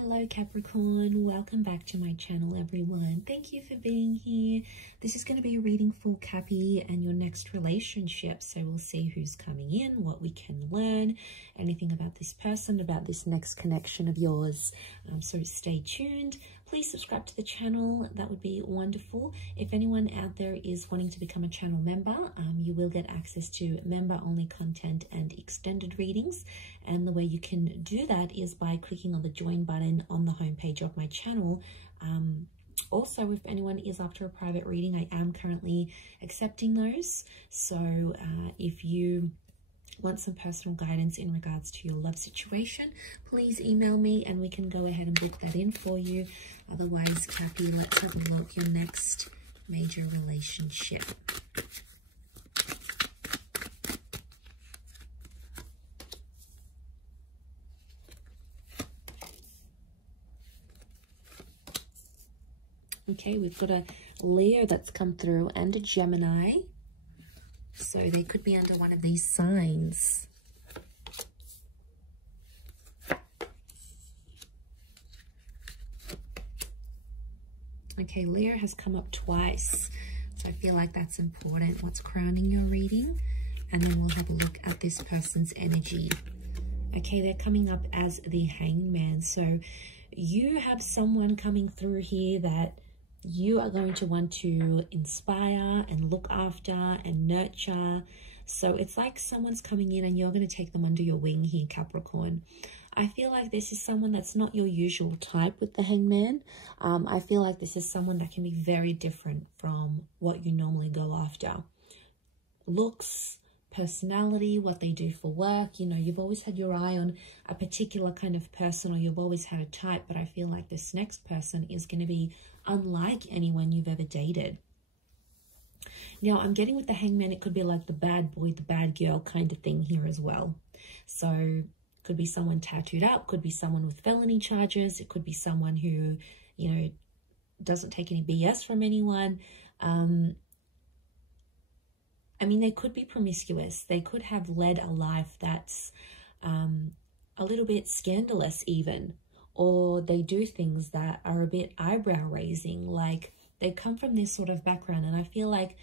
Hello Capricorn, welcome back to my channel everyone. Thank you for being here. This is going to be a reading for Cappy and your next relationship. So we'll see who's coming in, what we can learn, anything about this person, about this next connection of yours. So stay tuned. Please subscribe to the channel. That would be wonderful. If anyone out there is wanting to become a channel member, you will get access to member-only content and extended readings. And the way you can do that is by clicking on the join button on the homepage of my channel. Also, if anyone is after a private reading, I am currently accepting those. So if you want some personal guidance in regards to your love situation, please email me and we can go ahead and book that in for you. Otherwise, Cappy, let's have a look. Your next major relationship. Okay, we've got a Leo that's come through and a Gemini. So they could be under one of these signs. Okay, Leo has come up twice. So I feel like that's important. What's crowning your reading? And then we'll have a look at this person's energy. Okay, they're coming up as the Hangman. So you have someone coming through here that you are going to want to inspire and look after and nurture. So it's like someone's coming in and you're going to take them under your wing here, Capricorn. I feel like this is someone that's not your usual type with the Hangman. I feel like this is someone that can be very different from what you normally go after. Looks, personality, what they do for work. You know, you've always had your eye on a particular kind of person, or you've always had a type, but I feel like this next person is going to be unlike anyone you've ever dated. Now, I'm getting with the Hangman, it could be like the bad boy, the bad girl kind of thing here as well. So could be someone tattooed up, could be someone with felony charges, it could be someone who, you know, doesn't take any BS from anyone. I mean, they could be promiscuous. They could have led a life that's a little bit scandalous even. Or they do things that are a bit eyebrow raising, like they come from this sort of background. And I feel like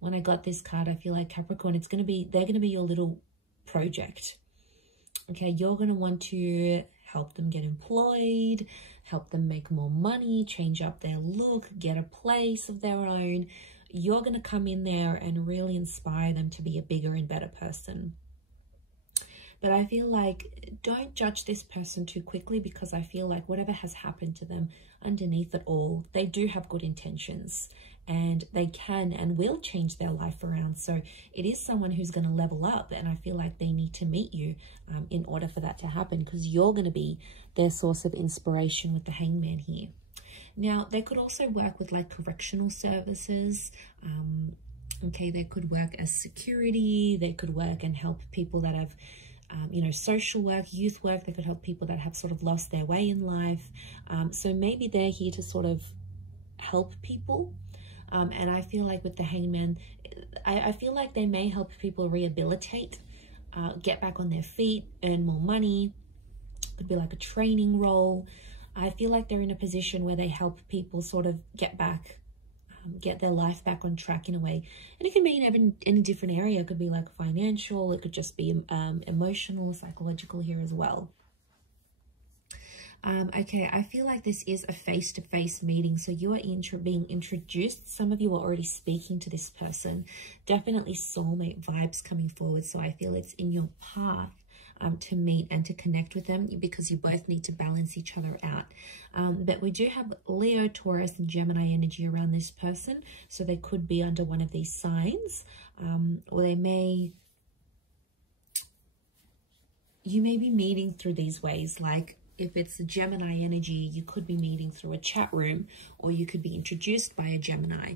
when I got this card, I feel like Capricorn, they're going to be your little project. Okay, you're going to want to help them get employed, help them make more money, change up their look, get a place of their own. You're going to come in there and really inspire them to be a bigger and better person. But I feel like don't judge this person too quickly, because I feel like whatever has happened to them, underneath it all, they do have good intentions and they can and will change their life around. So it is someone who's going to level up, and I feel like they need to meet you in order for that to happen, because you're going to be their source of inspiration with the Hangman here. Now, they could also work with like correctional services. Okay, they could work as security. They could work and help people that have you know, social work, youth work. They could help people that have sort of lost their way in life. So maybe they're here to sort of help people. And I feel like with the Hangman, I feel like they may help people rehabilitate, get back on their feet, earn more money. Could be like a training role. I feel like they're in a position where they help people sort of get back, get their life back on track in a way. And it can be in any different area. It could be like financial, it could just be emotional, psychological here as well. Okay, I feel like this is a face-to-face meeting. So you are being introduced. Some of you are already speaking to this person. Definitely soulmate vibes coming forward. So I feel it's in your path to meet and to connect with them, because you both need to balance each other out. But we do have Leo, Taurus, and Gemini energy around this person. So they could be under one of these signs, or you may be meeting through these ways. Like if it's a Gemini energy, you could be meeting through a chat room, or you could be introduced by a Gemini.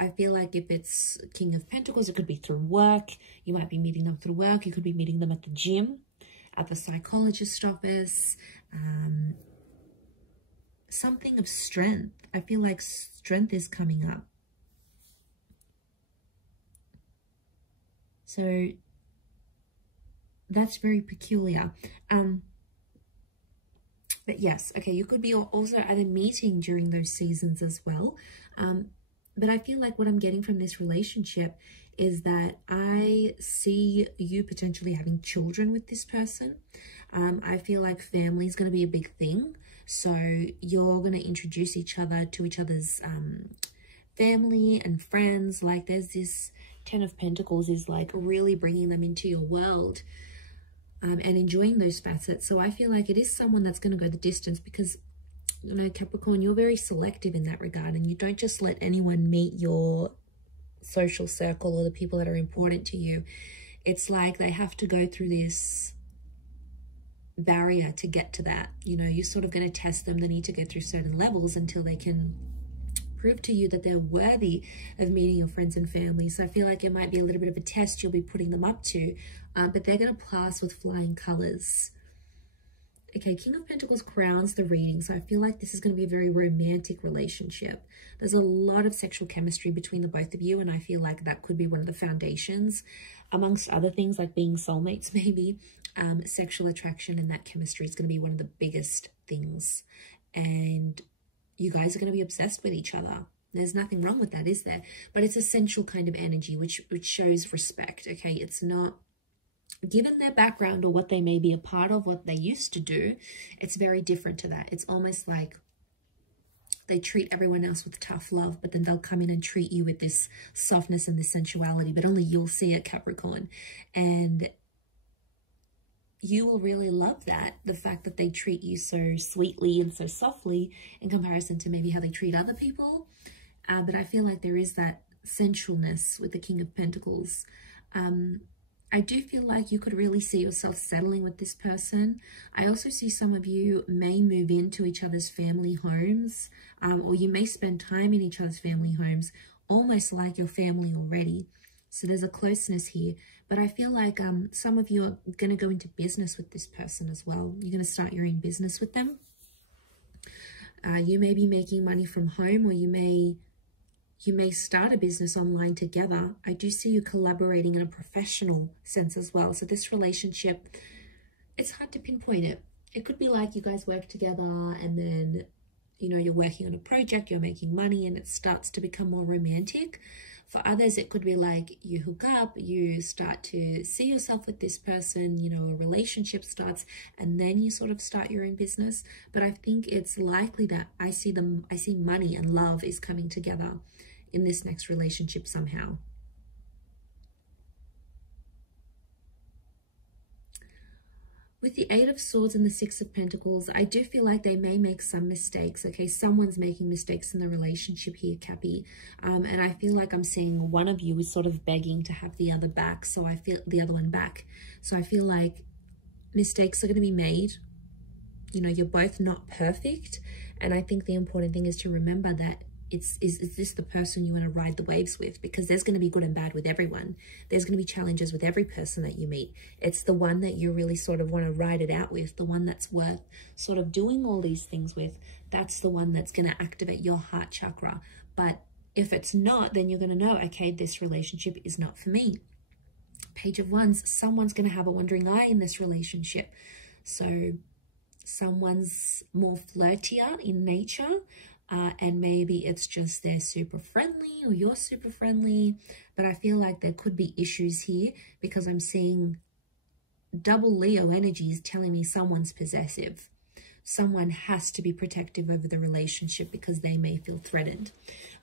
I feel like if it's King of Pentacles, it could be through work. You might be meeting them through work. You could be meeting them at the gym, at the psychologist office. Something of strength. I feel like strength is coming up. So that's very peculiar. But yes, okay, you could be also at a meeting during those seasons as well. But I feel like what I'm getting from this relationship is that I see you potentially having children with this person. I feel like family is going to be a big thing. So you're going to introduce each other to each other's family and friends. Like there's this 10 of Pentacles is like really bringing them into your world. And enjoying those facets. So I feel like it is someone that's going to go the distance because, you know, Capricorn, you're very selective in that regard, and you don't just let anyone meet your social circle or the people that are important to you. It's like they have to go through this barrier to get to that. You know, you're sort of going to test them. They need to go through certain levels until they can prove to you that they're worthy of meeting your friends and family. So I feel like it might be a little bit of a test you'll be putting them up to, but they're going to pass with flying colors. Okay, King of Pentacles crowns the reading. So I feel like this is going to be a very romantic relationship. There's a lot of sexual chemistry between the both of you, and I feel like that could be one of the foundations, amongst other things like being soulmates maybe. Sexual attraction and that chemistry is going to be one of the biggest things. And you guys are going to be obsessed with each other. There's nothing wrong with that, is there? But it's a sensual kind of energy, which shows respect, okay? It's not, given their background or what they may be a part of, what they used to do, it's very different to that. It's almost like they treat everyone else with tough love, but then they'll come in and treat you with this softness and this sensuality, but only you'll see it, Capricorn. And you will really love that, the fact that they treat you so sweetly and so softly in comparison to maybe how they treat other people. But I feel like there is that sensualness with the King of Pentacles. I do feel like you could really see yourself settling with this person. I also see some of you may move into each other's family homes, or you may spend time in each other's family homes, almost like your family already. So there's a closeness here. But I feel like some of you are going to go into business with this person as well. You're going to start your own business with them. You may be making money from home, or you may start a business online together. I do see you collaborating in a professional sense as well. So this relationship, it's hard to pinpoint it. It could be like you guys work together and then, you know, you're working on a project, you're making money, and it starts to become more romantic. For others, it could be like you hook up, you start to see yourself with this person, you know, a relationship starts, and then you sort of start your own business. But I think it's likely that I see money and love is coming together in this next relationship somehow. With the Eight of Swords and the Six of Pentacles, I do feel like they may make some mistakes, okay? Someone's making mistakes in the relationship here, Cappy. And I feel like I'm seeing one of you is sort of begging to have the other back, so I feel the other one back. So I feel like mistakes are going to be made. You know, you're both not perfect. And I think the important thing is to remember that is this the person you want to ride the waves with? Because there's going to be good and bad with everyone. There's going to be challenges with every person that you meet. It's the one that you really sort of want to ride it out with, the one that's worth sort of doing all these things with. That's the one that's going to activate your heart chakra. But if it's not, then you're going to know, okay, this relationship is not for me. Page of Wands, someone's going to have a wandering eye in this relationship. So someone's more flirtier in nature. And maybe it's just they're super friendly or you're super friendly. But I feel like there could be issues here because I'm seeing double Leo energies telling me someone's possessive. Someone has to be protective over the relationship because they may feel threatened.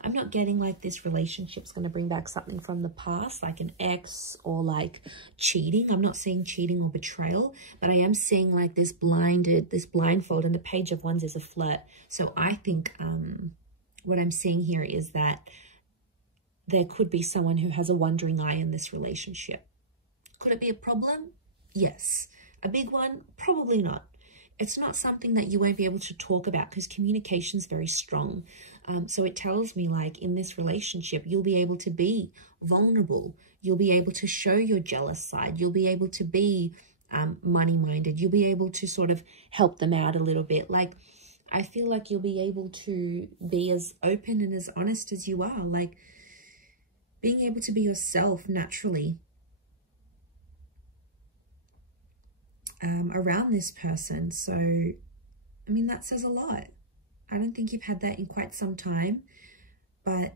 I'm not getting like this relationship's going to bring back something from the past, like an ex or like cheating. I'm not seeing cheating or betrayal, but I am seeing like this blindfold, and the Page of Wands is a flirt. So I think what I'm seeing here is that there could be someone who has a wandering eye in this relationship. Could it be a problem? Yes. A big one? Probably not. It's not something that you won't be able to talk about because communication is very strong. So it tells me like in this relationship, you'll be able to be vulnerable. You'll be able to show your jealous side. You'll be able to be money-minded. You'll be able to sort of help them out a little bit. Like, I feel like you'll be able to be as open and as honest as you are. Like, being able to be yourself naturally around this person. So I mean, that says a lot. I don't think you've had that in quite some time, but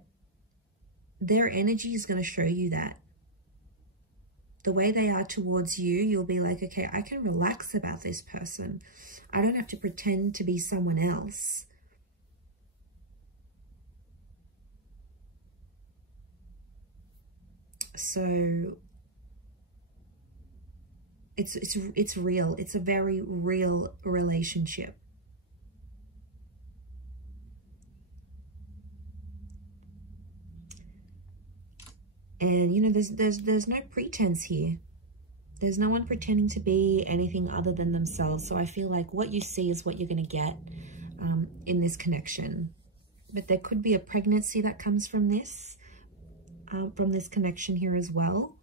their energy is going to show you that. The way they are towards you, you'll be like, okay, I can relax about this person. I don't have to pretend to be someone else. So it's real. It's a very real relationship. And, you know, there's no pretense here. There's no one pretending to be anything other than themselves. So I feel like what you see is what you're going to get in this connection. But there could be a pregnancy that comes from this connection here as well.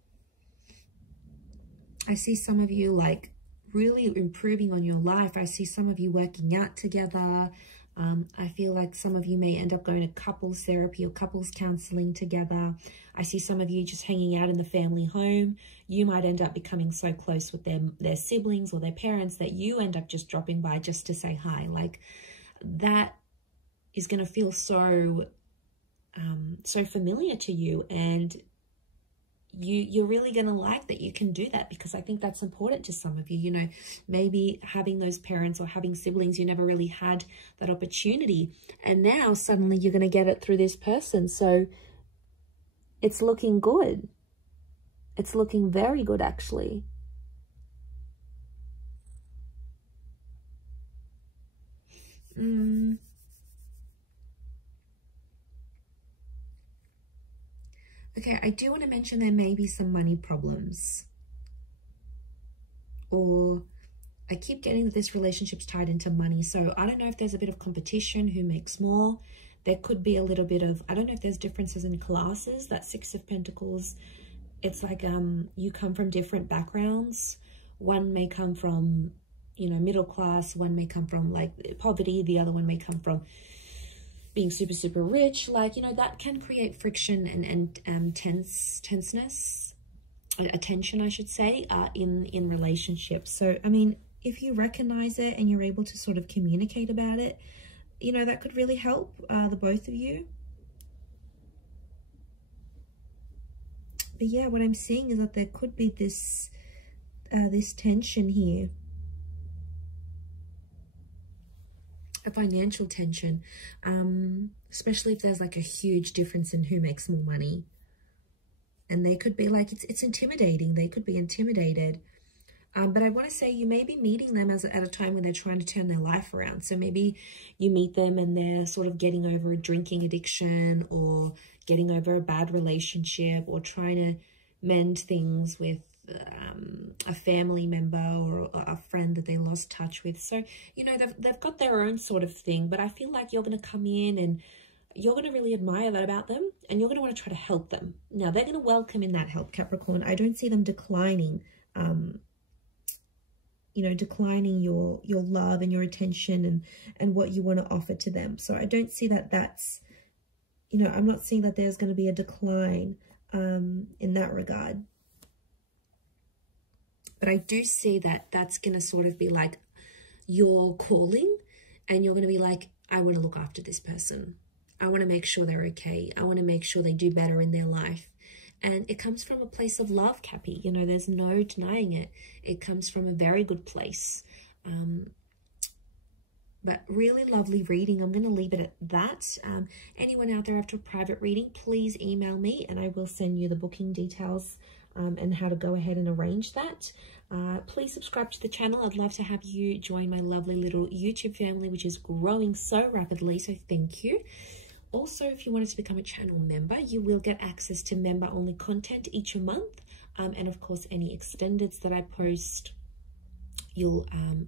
I see some of you like really improving on your life. I see some of you working out together. I feel like some of you may end up going to couples therapy or couples counseling together. I see some of you just hanging out in the family home. You might end up becoming so close with their siblings or their parents that you end up just dropping by just to say hi. Like, that is going to feel so familiar to you, and you're really going to like that you can do that, because I think that's important to some of you. You know, maybe having those parents or having siblings, you never really had that opportunity, and now suddenly you're going to get it through this person. So it's looking good. It's looking very good, actually. Okay, I do want to mention there may be some money problems. Or I keep getting that this relationship's tied into money. So I don't know if there's a bit of competition, who makes more. There could be a little bit of, I don't know if there's differences in classes. That Six of Pentacles, it's like you come from different backgrounds. One may come from, you know, middle class. One may come from like poverty. The other one may come from being super, super rich. Like, you know, that can create friction and tenseness, attention, I should say, in relationships. So, I mean, if you recognize it and you're able to sort of communicate about it, you know, that could really help the both of you. But yeah, what I'm seeing is that there could be this tension here. A financial tension, especially if there's like a huge difference in who makes more money. And they could be like, it's intimidating. They could be intimidated. But I want to say you may be meeting them at a time when they're trying to turn their life around. So maybe you meet them and they're sort of getting over a drinking addiction, or getting over a bad relationship, or trying to mend things with a family member or a friend that they lost touch with. So, you know, they've got their own sort of thing, but I feel like you're going to come in and you're going to really admire that about them, and you're going to want to try to help them. Now, they're going to welcome in that help, Capricorn. I don't see them declining, you know, declining your love and your attention and what you want to offer to them. So I don't see that that's, you know, I'm not seeing that there's going to be a decline in that regard. But I do see that that's going to sort of be like your calling, and you're going to be like, I want to look after this person. I want to make sure they're okay. I want to make sure they do better in their life. And it comes from a place of love, Cappy. You know, there's no denying it. It comes from a very good place. But really lovely reading. I'm going to leave it at that. Anyone out there after a private reading, please email me and I will send you the booking details and how to go ahead and arrange that. Please subscribe to the channel. I'd love to have you join my lovely little YouTube family, which is growing so rapidly. So thank you. Also, if you wanted to become a channel member, you will get access to member-only content each month. And of course, any extendeds that I post, you'll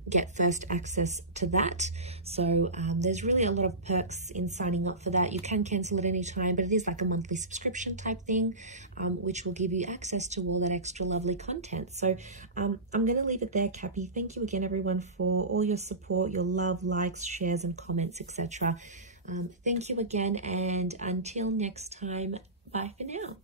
get first access to that. So there's really a lot of perks in signing up for that. You can cancel at any time, but it is like a monthly subscription type thing, which will give you access to all that extra lovely content. So I'm going to leave it there, Cappy. Thank you again, everyone, for all your support, your love, likes, shares, and comments, etc. Thank you again, and until next time, bye for now.